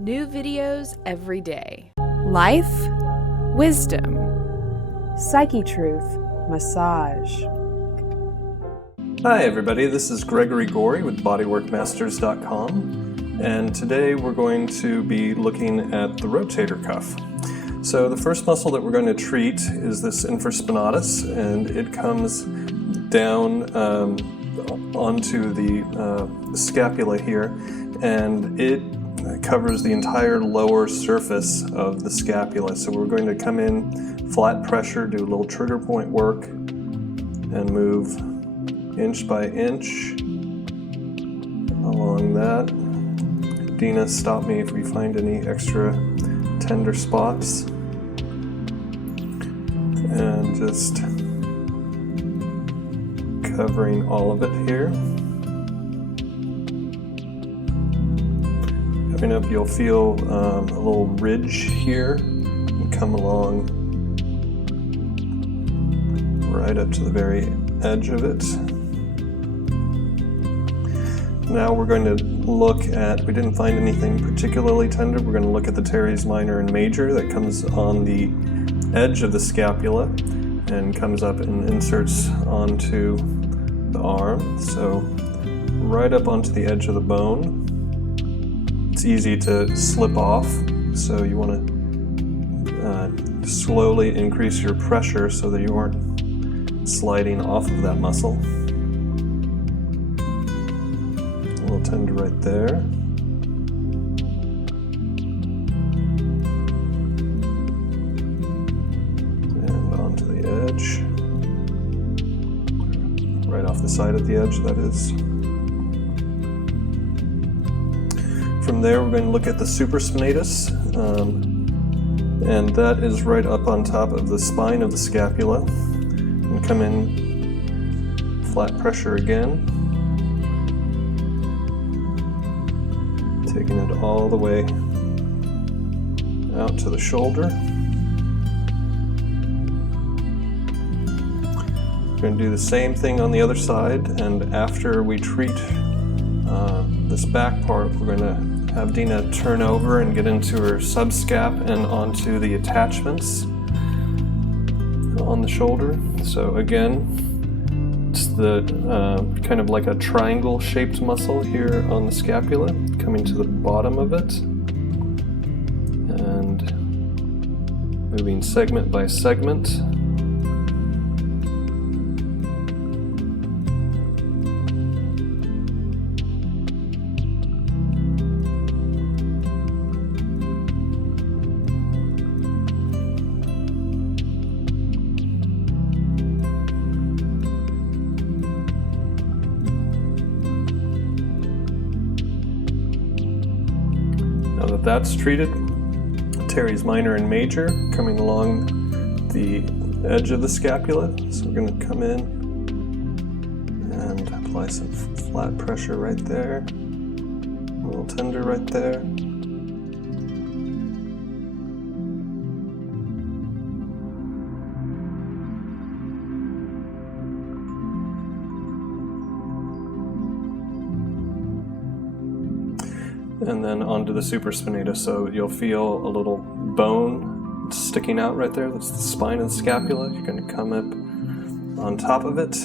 New videos every day. Life, wisdom, Psychetruth, massage. Hi everybody, this is Gregory Gorey with BodyworkMasters.com, and today we're going to be looking at the rotator cuff. So the first muscle that we're going to treat is this infraspinatus, and it comes down onto the scapula here, and it covers the entire lower surface of the scapula. So we're going to come in flat pressure, do a little trigger point work, and move inch by inch along that. Dena, stop me if we find any extra tender spots. And just covering all of it here. Coming up, you'll feel a little ridge here and come along right up to the very edge of it. Now we're going to look at, we didn't find anything particularly tender, we're going to look at the teres minor and major that comes on the edge of the scapula and comes up and inserts onto the arm. So right up onto the edge of the bone. It's easy to slip off, so you want to slowly increase your pressure so that you aren't sliding off of that muscle. A little tender right there. Edge, right off the side of the edge, that is. From there we're going to look at the supraspinatus, and that is right up on top of the spine of the scapula, and come in flat pressure again, taking it all the way out to the shoulder. We're going to do the same thing on the other side, and after we treat this back part, we're going to have Dena turn over and get into her subscap and onto the attachments on the shoulder. So again, it's the kind of like a triangle shaped muscle here on the scapula, coming to the bottom of it and moving segment by segment. Now that that's treated, teres minor and major coming along the edge of the scapula. So we're going to come in and apply some flat pressure right there, a little tender right there. And then onto the supraspinatus, so you'll feel a little bone sticking out right there. That's the spine of the scapula. You're going to come up on top of it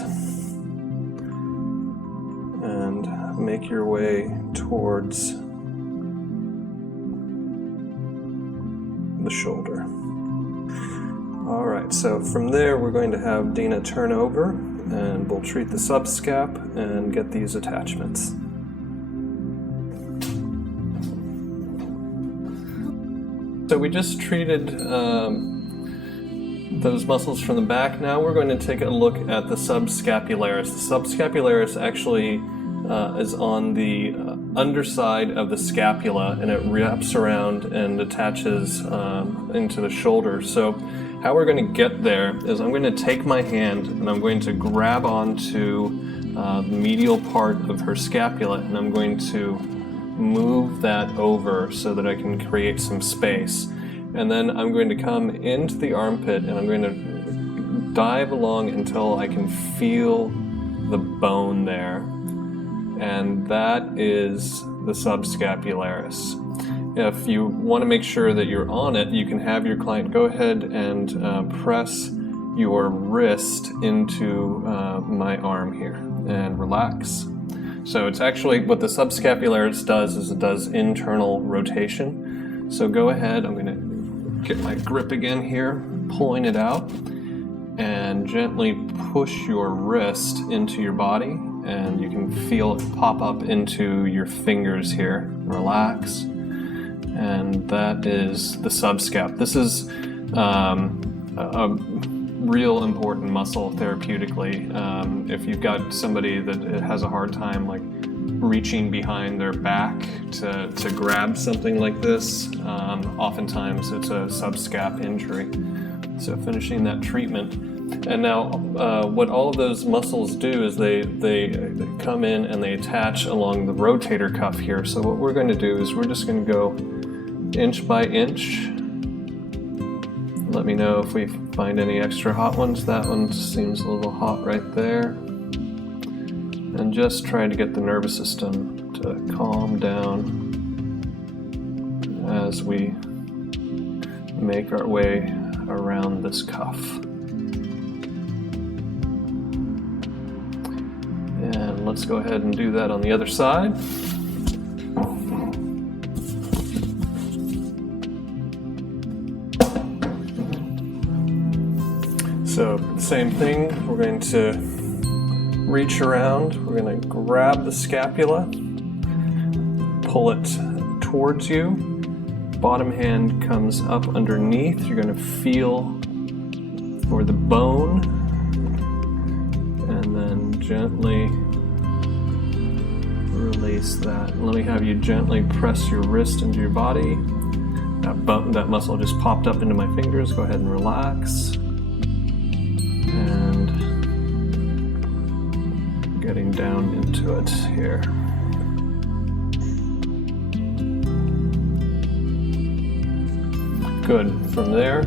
and make your way towards the shoulder. All right, so from there we're going to have Dena turn over and we'll treat the subscap and get these attachments. So we just treated those muscles from the back. Now we're going to take a look at the subscapularis. The subscapularis actually is on the underside of the scapula, and it wraps around and attaches into the shoulder. So how we're going to get there is I'm going to take my hand and I'm going to grab onto the medial part of her scapula, and I'm going to move that over so that I can create some space. And then I'm going to come into the armpit and I'm going to dive along until I can feel the bone there. And that is the subscapularis. If you want to make sure that you're on it, you can have your client go ahead and press your wrist into my arm here and relax. So it's actually what the subscapularis does is it does internal rotation. So go ahead, I'm going to get my grip again here, pulling it out, and gently push your wrist into your body, and you can feel it pop up into your fingers here. Relax. And that is the subscap. This is a real important muscle therapeutically. If you've got somebody that has a hard time like reaching behind their back to grab something like this, oftentimes it's a subscap injury. So finishing that treatment. And now what all of those muscles do is they come in and they attach along the rotator cuff here. So what we're going to do is we're just going to go inch by inch. Let me know if we find any extra hot ones. That one seems a little hot right there. And just try to get the nervous system to calm down as we make our way around this cuff. And let's go ahead and do that on the other side. So same thing, we're going to reach around, we're going to grab the scapula, pull it towards you, bottom hand comes up underneath, you're going to feel for the bone, and then gently release that. Let me have you gently press your wrist into your body. That muscle just popped up into my fingers, go ahead and relax. And getting down into it here. Good. From there,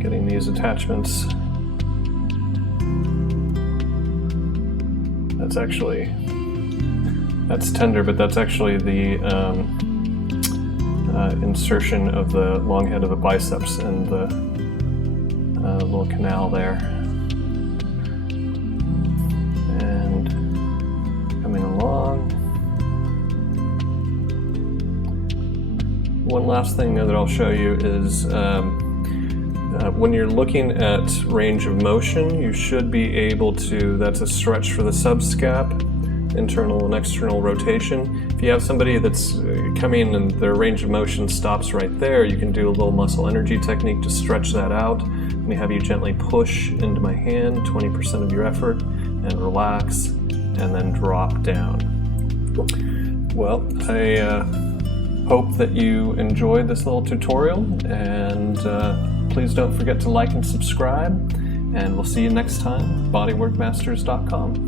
getting these attachments. That's tender, but that's actually the insertion of the long head of the biceps and the little canal there. And coming along. One last thing that I'll show you is when you're looking at range of motion, you should be able to, that's a stretch for the subscap, internal and external rotation. If you have somebody that's coming and their range of motion stops right there, you can do a little muscle energy technique to stretch that out. Let me have you gently push into my hand, 20% of your effort, and relax, and then drop down. Well, I hope that you enjoyed this little tutorial, and please don't forget to like and subscribe, and we'll see you next time, bodyworkmasters.com.